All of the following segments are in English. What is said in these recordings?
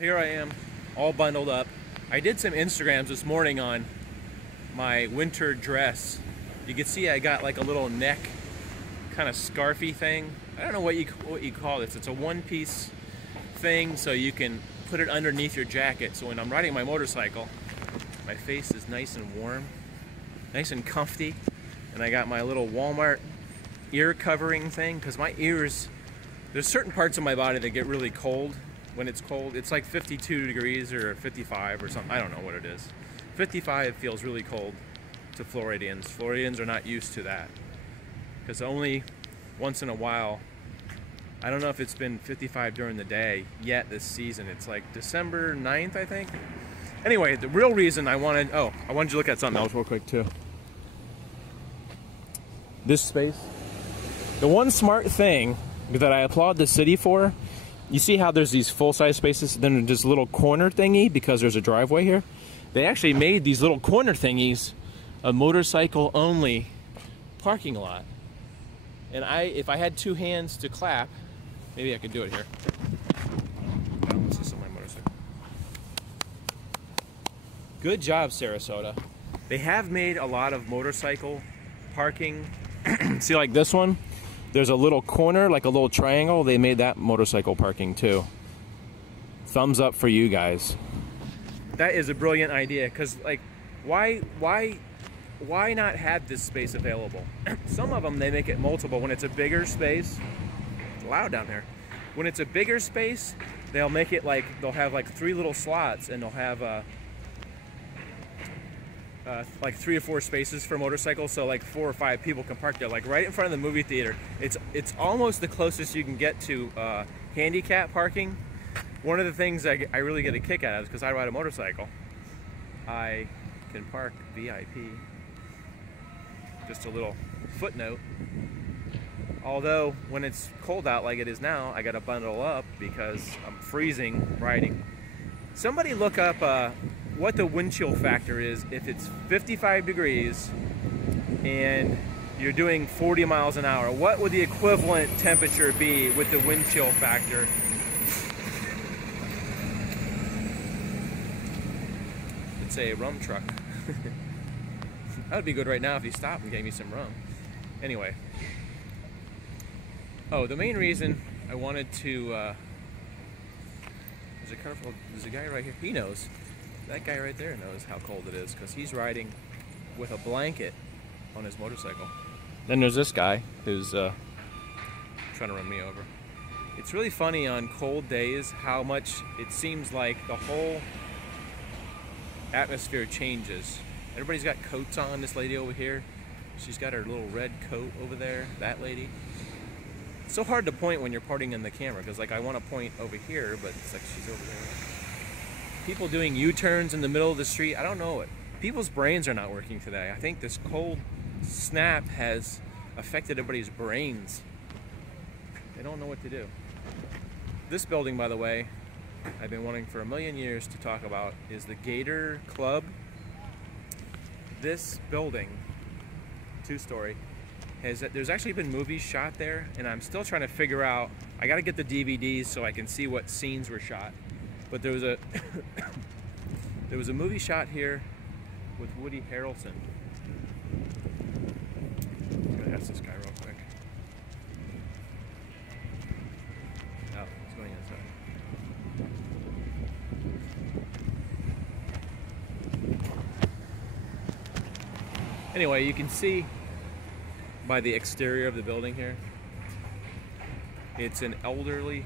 Here I am, all bundled up. I did some Instagrams this morning on my winter dress. You can see I got like a little neck kind of scarfy thing. I don't know what you call this. It's a one-piece thing, so you can put it underneath your jacket. So when I'm riding my motorcycle, my face is nice and warm, nice and comfy. And I got my little Walmart ear covering thing, because my ears, there's certain parts of my body that get really cold when it's cold. It's like 52 degrees or 55 or something. I don't know what it is. 55 feels really cold to Floridians. Floridians are not used to that, because only once in a while, I don't know if it's been 55 during the day yet this season. It's like December 9th, I think. Anyway, the real reason I wanted you to look at something else real quick too. This space. The one smart thing that I applaud the city for, you see how there's these full-size spaces, then there's this little corner thingy because there's a driveway here. They actually made these little corner thingies a motorcycle-only parking lot. And if I had two hands to clap, maybe I could do it here. What's this on my motorcycle? Good job, Sarasota. They have made a lot of motorcycle parking. See, like this one? There's a little corner, like a little triangle. They made that motorcycle parking too. Thumbs up for you guys. That is a brilliant idea, because like, why not have this space available? Some of them, they make it multiple. When it's a bigger space, it's loud down there. When it's a bigger space, they'll make it like, they'll have like 3 little slots, and they'll have like 3 or 4 spaces for motorcycles, so like 4 or 5 people can park there, like right in front of the movie theater. It's almost the closest you can get to handicap parking. One of the things I really get a kick out of is because I ride a motorcycle, I can park VIP. Just a little footnote. Although when it's cold out like it is now, I gotta bundle up because I'm freezing riding. Somebody look up what the wind chill factor is if it's 55 degrees and you're doing 40 miles an hour. What would the equivalent temperature be with the wind chill factor? It's a rum truck. That would be good right now if you stopped and gave me some rum. Anyway. Oh, the main reason I wanted to... there's a guy right here. He knows. That guy right there knows how cold it is, because he's riding with a blanket on his motorcycle. Then there's this guy who's trying to run me over. It's really funny on cold days how much it seems like the whole atmosphere changes. Everybody's got coats on. This lady over here, she's got her little red coat over there. That lady. It's so hard to point when you're pointing in the camera, because like I want to point over here, but it's like she's over there. People doing U-turns in the middle of the street. I don't know it. People's brains are not working today. I think this cold snap has affected everybody's brains. They don't know what to do. This building, by the way, I've been wanting for a million years to talk about, is the Gator Club. This building, 2-story, there's actually been movies shot there, and I'm still trying to figure out, I gotta get the DVDs so I can see what scenes were shot. But there was a there was a movie shot here with Woody Harrelson. I'm gonna ask this guy real quick. Oh, he's going inside. Anyway, you can see by the exterior of the building here, it's an elderly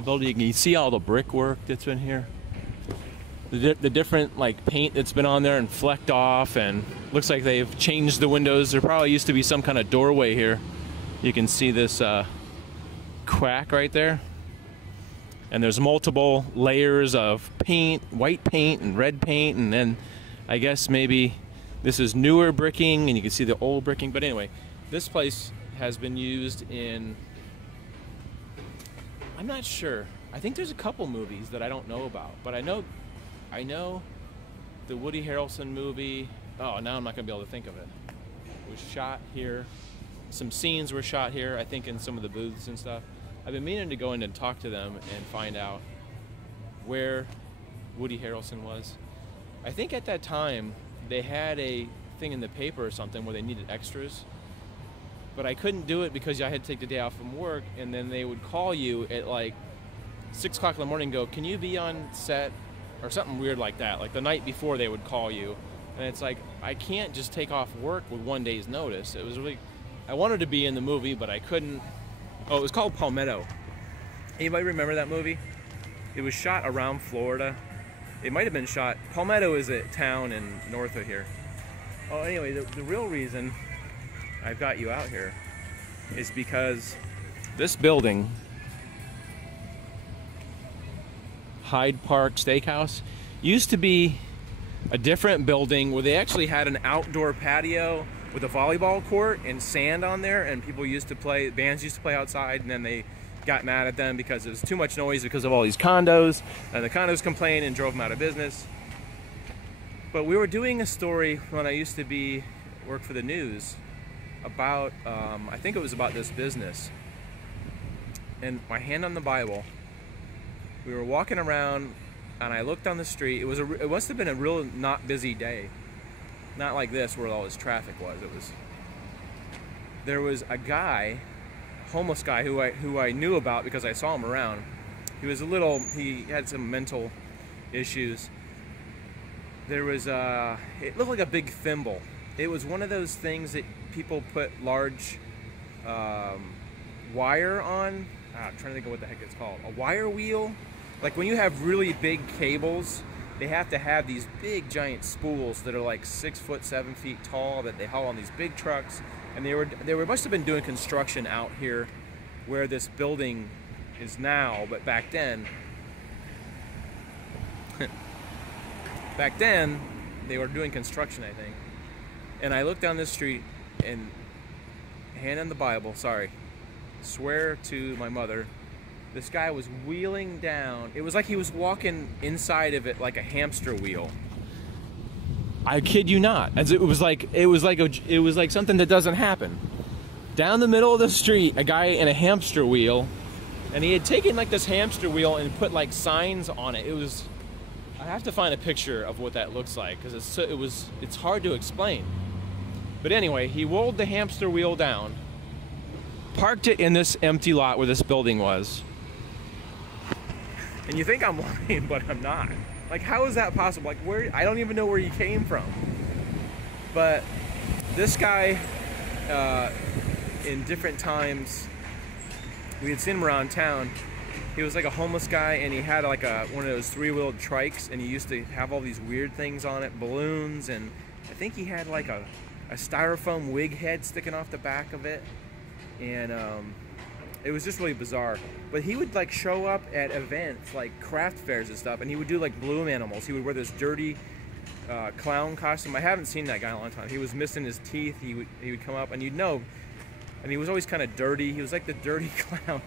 building. You can see all the brickwork that's in here. The different like paint that's been on there and flecked off, and looks like they've changed the windows. There probably used to be some kind of doorway here. You can see this crack right there. And there's multiple layers of paint, white paint and red paint, and then I guess maybe this is newer bricking, and you can see the old bricking. But anyway, this place has been used in, I'm not sure. I think there's a couple movies that I don't know about, but I know the Woody Harrelson movie. Oh, now I'm not gonna be able to think of it. It was shot here. Some scenes were shot here, I think, in some of the booths and stuff. I've been meaning to go in and talk to them and find out where Woody Harrelson was. I think at that time they had a thing in the paper or something where they needed extras, but I couldn't do it because I had to take the day off from work, and then they would call you at like 6 o'clock in the morning and go, can you be on set, or something weird like that. Like the night before they would call you, and it's like, I can't just take off work with 1 day's notice. It was really, I wanted to be in the movie, but I couldn't. Oh, it was called Palmetto. Anybody remember that movie? It was shot around Florida. It might have been shot, Palmetto is a town in north of here. Oh, anyway, the real reason I've got you out here is because this building, Hyde Park Steakhouse, used to be a different building where they actually had an outdoor patio with a volleyball court and sand on there, and people used to play, bands used to play outside, and then they got mad at them because it was too much noise because of all these condos, and the condos complained and drove them out of business. But we were doing a story when I used to work for the news about, I think it was about this business, and my hand on the Bible, we were walking around and I looked on the street. It must have been a real not busy day, not like this where all this traffic was. There was a guy, homeless guy who I knew about because I saw him around. He had some mental issues. There was it looked like a big thimble. It was one of those things that people put large wire on. I'm trying to think of what the heck it's called. A wire wheel? Like when you have really big cables, they have to have these big giant spools that are like 6 foot, 7 feet tall that they haul on these big trucks. And they must have been doing construction out here where this building is now, but back then they were doing construction, I think. And I looked down this street and, hand on the Bible, swear to my mother, this guy was wheeling down. It was like he was walking inside of it like a hamster wheel. I kid you not. As it was like something that doesn't happen. Down the middle of the street, a guy in a hamster wheel, and he had taken like this hamster wheel and put like signs on it. I have to find a picture of what that looks like because it's hard to explain. But anyway, he rolled the hamster wheel down, parked it in this empty lot where this building was. And you think I'm lying, but I'm not. Like, how is that possible? Like, I don't even know where he came from. But this guy, in different times, we had seen him around town. He was like a homeless guy, and he had like one of those 3-wheeled trikes, and he used to have all these weird things on it, balloons, and I think he had like a styrofoam wig head sticking off the back of it, and it was just really bizarre. But he would like show up at events like craft fairs and stuff, and he would do like balloon animals. He would wear this dirty clown costume. I haven't seen that guy in a long time. He was missing his teeth. He would come up, and you'd know, and he was always kind of dirty. He was like the dirty clown,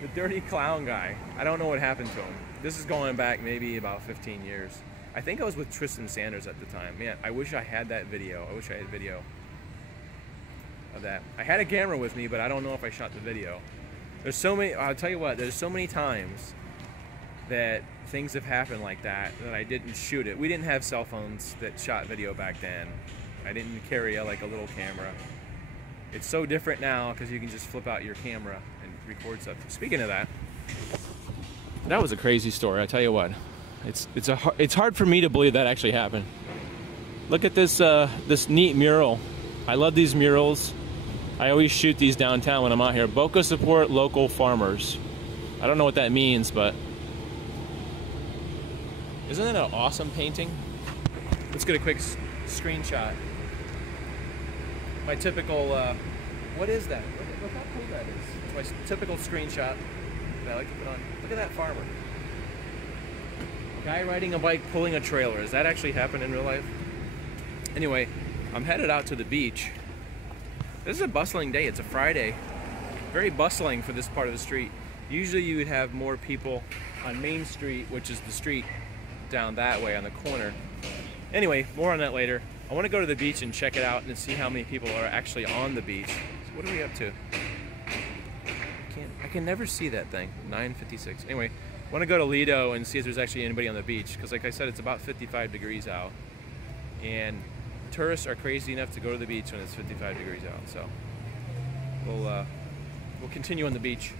the dirty clown guy. I don't know what happened to him. This is going back maybe about 15 years. I think I was with Tristan Sanders at the time. Man, I wish I had that video. I wish I had video of that. I had a camera with me, but I don't know if I shot the video. There's so many, I'll tell you what, there's so many times that things have happened like that I didn't shoot it. We didn't have cell phones that shot video back then. I didn't carry like a little camera. It's so different now because you can just flip out your camera and record stuff. Speaking of that was a crazy story. I tell you what, it's hard for me to believe that actually happened. Look at this this neat mural. I love these murals. I always shoot these downtown when I'm out here. Boca support local farmers. I don't know what that means, but isn't that an awesome painting? Let's get a quick screenshot. My typical, what is that? Look how cool that is. It's my typical screenshot that I like to put on. Look at that farmer. Guy riding a bike pulling a trailer. Does that actually happen in real life? Anyway, I'm headed out to the beach. This is a bustling day. It's a Friday. Very bustling for this part of the street. Usually you would have more people on Main Street, which is the street down that way on the corner. Anyway, more on that later. I want to go to the beach and check it out and see how many people are actually on the beach. So what are we up to? I can never see that thing. 9:56. Anyway, want to go to Lido and see if there's actually anybody on the beach, because like I said, it's about 55 degrees out, and tourists are crazy enough to go to the beach when it's 55 degrees out. So we'll continue on the beach.